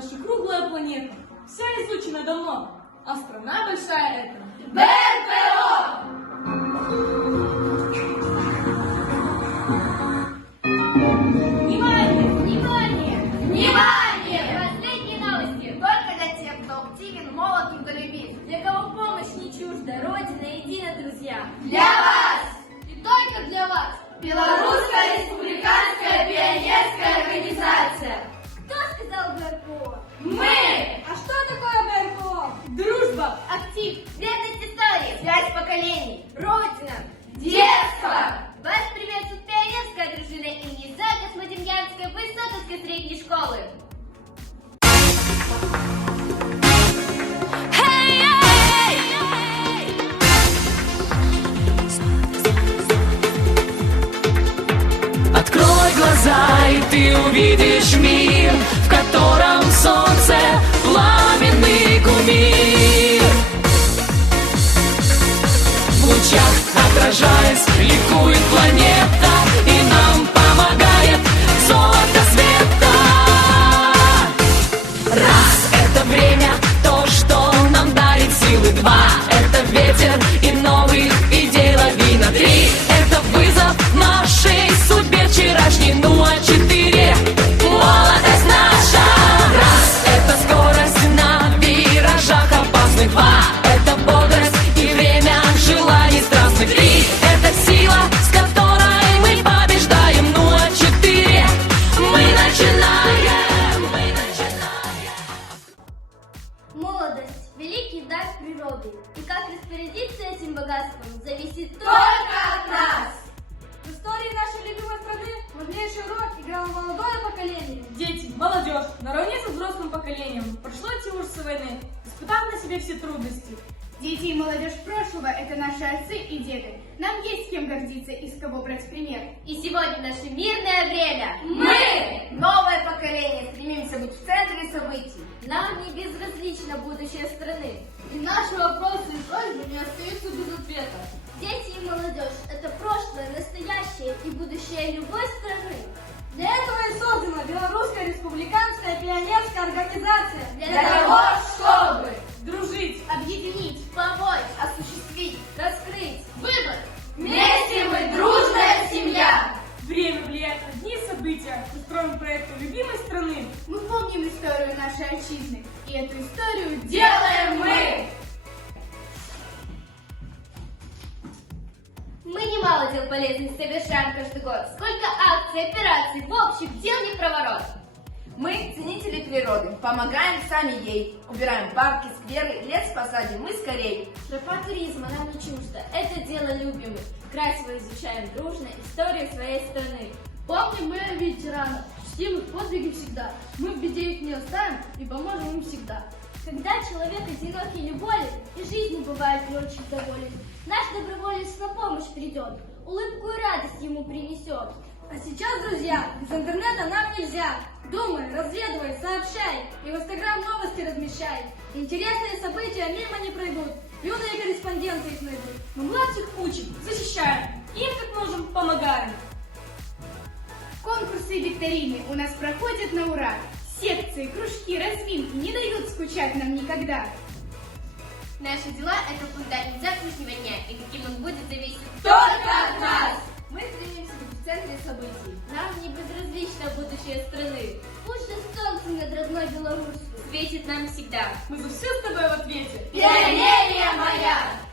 Наша круглая планета вся изучена давно, а страна большая это БПО! Внимание! Внимание! Внимание! Последние новости только для тех, кто активен, молод, трудолюбив. Для кого помощь не чужда, Родина едина, друзья. Для вас! И только для вас! Белорусская республиканская пионерская организация. Кто сказал БПО? Мы! А что такое БРПО? Дружба! Актив, верность истории, связь поколений, Родина, детство! Вас приветствует пионерская дружина имени Зака Космодемьянской Высоцкой средней школы. Открой глаза, и ты увидишь мир, в котором солнце пламенный кумир. В лучах отражаясь, ликует планета, и нам помогает золото света. Раз — это время, то, что нам дарит силы. Два — это ветер и новых идей лавина. Три — это вызов нашей судьбе вчерашней. Ну а четыре — молодость наша. Раз — это скорость на виражах опасных. Два — это бодрость и время желаний страстных. Три — это сила, с которой мы побеждаем. Ну а четыре — мы начинаем, мы начинаем. Молодость – великий дар природы, и как распорядиться этим богатством зависит только от нас. В истории нашей любимой страны важнейший роль играло молодое поколение. Дети, молодежь, наравне со взрослым поколением, прошло эти ужасы войны, испытав на себе все трудности. Дети и молодежь прошлого – это наши отцы и деды. Нам есть с кем гордиться и с кого брать пример. И сегодня наше мирное время. Мы, новое поколение, стремимся быть в центре событий. Нам не безразлично будущее страны. И наши вопросы и просьбы не остаются без ответа. Дети и молодежь – это прошлое, настоящее и будущее любой страны. Для этого и создана Белорусская республиканская пионерская организация. Для того, чтобы дружить, объединить, помочь, осуществить, раскрыть, выбор. Вместе мы дружная семья. время влияет на дни и события, устроим проекты любимой страны. Мы помним историю нашей отчизны, и эту историю Делаем мы! Мы немало дел полезных совершаем каждый год. Сколько акций, операций, в общем, дел не в проворот. Мы ценители природы, помогаем сами ей. Убираем парки, скверы, лес посадим мы скорей. Тропа туризма нам не чуждо, это дело любим мы. Край свой изучаем дружно, историю своей страны. Помним мы о ветеранах, чтим их подвиги всегда. Мы в беде их не оставим и поможем им всегда. Когда человек одинок или болен, и жизнью бывает не очень доволен, наш доброволец на помощь придет, улыбку и радость ему принесет. А сейчас, друзья, без интернета нам нельзя. Думай, разведывай, сообщай и в Инстаграм новости размещай. Интересные события мимо не пройдут, юные корреспонденты их найдут. Мы младших учим, защищаем, им как можем помогаем. Конкурсы и викторины у нас проходят на ура. Секции, кружки, разминки не дают скучать нам никогда. Наши дела – это фундамент завтрашнего дня, и каким он будет зависеть Только от нас! Мы стремимся быть в центре событий. Нам не безразлично будущее страны. Пусть же солнце над родной Беларусью светит нам всегда. Мы за все с тобой в ответе. Пионерия моя!